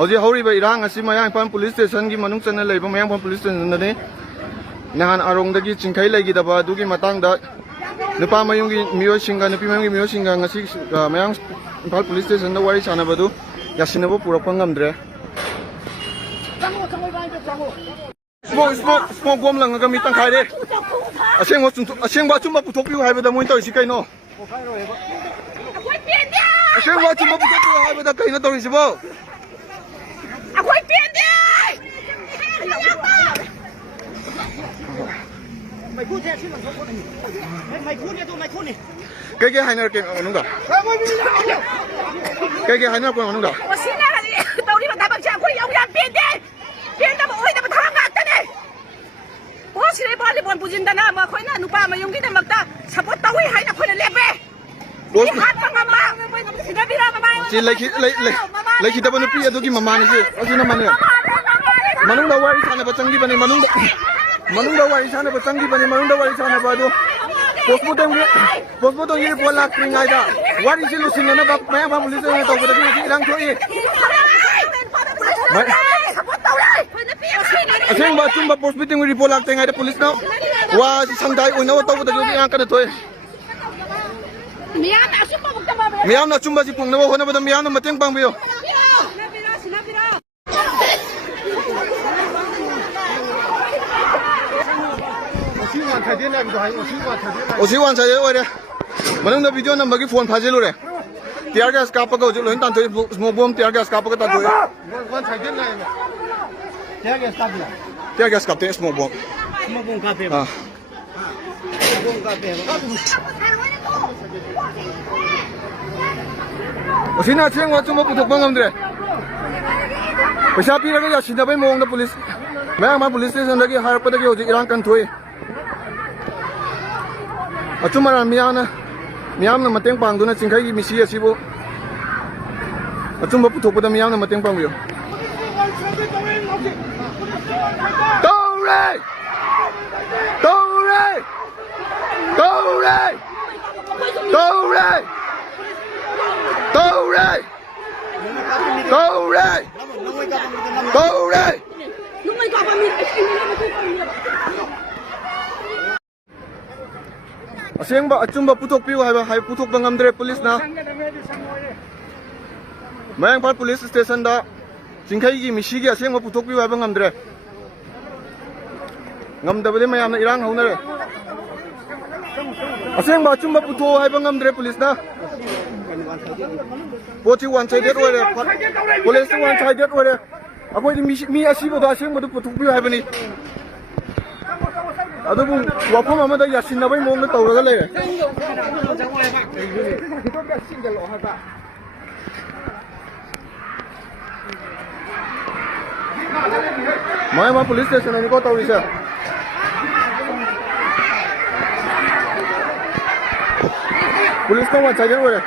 ꯍꯧꯖꯤꯛ ꯍꯧꯔꯤꯕ ꯏꯔꯥꯡ ꯑꯁꯤ ꯃꯌꯥꯡ ꯏꯝꯐꯥꯜ ꯄꯨꯂꯤꯁ ꯁ꯭ꯇꯦꯁꯟꯒꯤ ꯃꯅꯨꯡ ꯆꯟꯅ ꯂꯩꯕ ꯃꯌꯥꯡ ꯏꯝꯐꯥꯜ ꯄꯨꯂꯤꯁ ꯁ꯭ꯇꯦꯁꯟꯗꯅꯤ ꯅꯍꯥꯟ ꯑꯔꯣꯡꯗꯒꯤ ꯆꯤꯡꯈꯩ ꯂꯩꯈꯤꯗꯕ ꯑꯗꯨꯒꯤ ꯃꯇꯥꯡꯗ ꯅꯨꯄꯥ ꯃꯌꯨꯝꯒꯤ ꯃꯤꯑꯣꯏꯁꯤꯡꯒ ꯅꯨꯄꯤ ꯃꯌꯨꯝꯒꯤ ꯃꯤꯑꯣꯏꯁꯤꯡꯒ ꯉꯁꯤ ꯃꯌꯥꯡ ꯏꯝꯐꯥꯜ ꯄꯨꯂꯤꯁ ꯁ꯭ꯇꯦꯁꯟꯗ ꯋꯥꯔꯤ ꯁꯥꯟꯅꯕꯗꯨ ꯌꯥꯁꯤꯟꯅꯕ ꯄꯨꯔꯛꯄ ꯉꯝꯗ꯭ꯔꯦ ꯁ꯭ꯃꯣꯛ ꯕꯣꯝ ꯂꯪꯉꯒ ꯃꯤ ꯇꯪꯈꯥꯏꯔꯦ ꯑꯁꯦꯡꯕ ꯑꯆꯨꯝꯕ ꯄꯨꯊꯣꯛꯄꯤꯌꯨ ꯍꯥꯏꯕꯗ ꯃꯣꯏꯅ ꯇꯧꯔꯤꯁꯤ ꯀꯩꯅꯣ ꯑꯁꯦꯡꯕ ꯑꯆꯨꯝꯕ ꯄꯨꯊꯣꯛꯄꯤꯌꯨ ꯍꯥꯏꯕꯗ ꯀꯩꯅꯣ ꯇꯧꯔꯤꯁꯤꯕꯣ ꯑꯩꯈꯣꯏ ꯄꯦꯟꯗꯦ ꯀꯩꯀꯩ ꯍꯥꯏꯅꯔꯛꯀꯦ ꯃꯅꯨꯡꯗ ꯀꯩꯀꯩ ꯍꯥꯏꯅꯔꯛꯄ ꯃꯅꯨꯡꯗ ꯃꯁꯤꯅ ꯇꯧꯔꯤꯕ ꯊꯕꯛꯁꯦ ꯑꯩꯈꯣꯏ ꯌꯥꯝ ꯄꯦꯟꯗꯦ ꯄꯦꯟꯗꯕ ꯑꯣꯏꯗꯕ ꯊꯕꯛ ꯉꯥꯛꯇꯅꯦ ꯚꯣꯠ ꯁꯤꯗꯩ ꯚꯣꯂꯤꯕꯣꯜ ꯄꯨꯁꯤꯟꯗꯅ ꯃꯈꯣꯏꯅ ꯅꯨꯄꯥ ꯃꯌꯨꯝꯒꯤꯗꯃꯛꯇ ꯁꯄꯣꯔꯠ ꯇꯧꯏ ꯍꯥꯏꯅ ꯑꯩꯈꯣꯏꯅ ꯂꯦꯞꯄꯦ ꯍꯥꯠꯄ ꯉꯝꯕ ꯂꯩꯈꯤꯗꯕ ꯅꯨꯄꯤ ꯑꯗꯨꯒꯤ ꯃꯃꯥꯅꯤꯁꯤ ꯑꯗꯨꯅ ꯃꯅꯦ ꯃꯅꯨꯡꯗ ꯋꯥꯔꯤ ꯁꯥꯟꯅꯕ ꯆꯪꯈꯤꯕꯅꯤ ꯃꯅꯨꯡꯗ ꯋꯥꯔꯤ ꯁꯥꯟꯅꯕ ꯆꯪꯈꯤꯕꯅꯤ ꯃꯅꯨꯡꯗ ꯋꯥꯔꯤ ꯁꯥꯟꯅꯕ ꯑꯗꯨ ꯄꯣꯁꯃꯣꯔꯇꯦꯝꯒꯤ ꯔꯤꯄꯣꯔꯠ ꯂꯥꯛꯇ꯭ꯔꯤꯉꯩꯗ ꯋꯥꯔꯤꯁꯤ ꯂꯣꯏꯁꯤꯟꯅꯅꯕ ꯃꯌꯥꯡ ꯏꯝꯐꯥꯜ ꯄꯨꯂꯤꯁ ꯁ꯭ꯇꯦꯁꯟꯅ ꯇꯧꯕꯗꯒꯤ ꯉꯁꯤ ꯏꯔꯥꯡ ꯊꯣꯛꯏ ꯑꯁꯦꯡꯕ ꯑꯆꯨꯝꯕ ꯄꯣꯁꯃꯣꯔꯇꯦꯝꯒꯤ ꯔꯤꯄꯣꯔꯠ ꯂꯥꯛꯇ꯭ꯔꯤꯉꯩꯗ ꯄꯨꯂꯤꯁꯅ ꯋꯥꯁꯤ ꯁꯪꯗꯥꯏ ꯑꯣꯏꯅꯕ ꯇꯧꯕꯗꯒꯤ ꯍꯧꯖꯤꯛ ꯏꯔꯥꯡ ꯀꯟꯅ ꯊꯣꯛꯏ ꯃꯤꯌꯥꯝꯅ ꯑꯆꯨꯝꯕꯁꯤ ꯐꯪꯅꯕ ꯍꯣꯠꯅꯕꯗ ꯃꯤꯌꯥꯝꯅ ꯃꯇꯦꯡ ꯄꯥꯡꯕꯤꯌꯨ ꯑꯣꯁꯤ ꯋꯥꯟ ꯁꯥꯏꯗꯦꯠ ꯑꯣꯏꯔꯦ ꯃꯅꯨꯡꯗ ꯚꯤꯗꯤꯑꯣ ꯅꯝꯕꯒꯤ ꯐꯣꯟ ꯐꯥꯖꯤꯜꯂꯨꯔꯦ ꯇꯤꯌꯥꯔ ꯒ꯭ꯌꯥꯁ ꯀꯥꯞꯄꯒ ꯍꯧꯖꯤꯛ ꯂꯣꯏꯅ ꯇꯥꯟꯊꯣꯛꯏ ꯁ꯭ꯃꯣꯛ ꯕꯣꯝ ꯇꯤꯌꯥꯔ ꯒ꯭ꯌꯥꯁ ꯀꯥꯞꯄꯒ ꯇꯥꯟꯊꯣꯛꯏ ꯇꯤꯌꯥꯔ ꯒ꯭ꯌꯥꯁ ꯀꯥꯞꯇꯦ ꯁ꯭ꯃꯣꯛ ꯕꯣꯝ ꯑꯁꯤꯅ ꯑꯁꯦꯡꯕ ꯑꯆꯨꯝꯕ ꯄꯨꯊꯣꯛꯄ ꯉꯝꯗ꯭ꯔꯦ ꯄꯩꯁꯥ ꯄꯤꯔꯒ ꯌꯥꯁꯤꯟꯅꯕꯩ ꯃꯑꯣꯡꯗ ꯄꯨꯂꯤꯁ ꯃꯌꯥꯡ ꯏꯝꯐꯥꯜ ꯄꯨꯂꯤꯁ ꯁ꯭ꯇꯦꯁꯟꯗꯒꯤ ꯍꯥꯏꯔꯛꯄꯗꯒꯤ ꯍꯧꯖꯤꯛ ꯏꯔꯥꯡ ꯀꯟ ꯊꯣꯛꯏ ꯑꯆꯨꯝ ꯑꯔꯥꯟ ꯃꯤꯌꯥꯝꯅ ꯃꯇꯦꯡ ꯄꯥꯡꯗꯨꯅ ꯆꯤꯡꯈꯩꯒꯤ ꯃꯤꯁꯤ ꯑꯁꯤꯕꯨ ꯑꯆꯨꯝꯕ ꯄꯨꯊꯣꯛꯄꯗ ꯃꯤꯌꯥꯝꯅ ꯃꯇꯦꯡ ꯄꯥꯡꯕꯤꯌꯨ ꯇꯧꯔꯦ ꯇꯧꯔꯦ ꯇꯧꯔꯦ ꯇꯧꯔꯦ ꯇꯧꯔꯦ ꯇꯧꯔꯦ ꯇꯧꯔꯦ ꯑꯁꯦꯡꯕ ꯑꯆꯨꯝꯕ ꯄꯨꯊꯣꯛꯄꯤꯌꯨ ꯍꯥꯏꯕ ꯄꯨꯊꯣꯛꯄ ꯉꯝꯗ꯭ꯔꯦ ꯄꯨꯂꯤꯁꯅ ꯃꯌꯥꯡ ꯏꯝꯐꯥꯜ ꯄꯨꯂꯤꯁ ꯁ꯭ꯇꯦꯁꯟꯗ ꯆꯤꯡꯈꯩꯒꯤ ꯃꯤꯁꯤꯒꯤ ꯑꯁꯦꯡꯕ ꯄꯨꯊꯣꯛꯄꯤꯌꯨ ꯍꯥꯏꯕ ꯉꯝꯗ꯭ꯔꯦ ꯉꯝꯗꯕꯗꯤ ꯃꯌꯥꯝꯅ ꯏꯔꯥꯡ ꯍꯧꯅꯔꯦ ꯑꯁꯦꯡꯕ ꯑꯆꯨꯝꯕ ꯄꯨꯊꯣꯛꯑꯣ ꯍꯥꯏꯕ ꯉꯝꯗ꯭ꯔꯦ ꯄꯨꯂꯤꯁꯅ ꯄꯣꯠꯁꯤ ꯋꯥꯟ ꯁꯥꯏꯗꯦꯠ ꯑꯣꯏꯔꯦ ꯄꯨꯂꯤꯁꯇꯤ ꯋꯥꯟ ꯁꯥꯏꯗꯦꯠ ꯑꯣꯏꯔꯦ ꯑꯩꯈꯣꯏꯗꯤ ꯃꯤ ꯑꯁꯤꯕꯗꯣ ꯑꯁꯦꯡꯕꯗꯨ ꯄꯨꯊꯣꯛꯄꯤꯌꯨ ꯍꯥꯏꯕꯅꯤ ꯑꯗꯨꯕꯨ ꯋꯥꯐꯝ ꯑꯃꯗ ꯌꯥꯁꯤꯟꯅꯕꯩ ꯃꯑꯣꯡꯗ ꯇꯧꯔꯒ ꯂꯩꯔꯦ ꯃꯌꯥꯡ ꯏꯝꯐꯥꯜ ꯄꯨꯂꯤꯁ ꯁ꯭ꯇꯦꯁꯟꯗꯅꯤꯀꯣ ꯇꯧꯔꯤꯁꯦ ꯄꯨꯂꯤꯁꯅ ꯋꯥꯟ ꯁꯥꯏꯗꯦꯠ ꯑꯣꯏꯔꯦ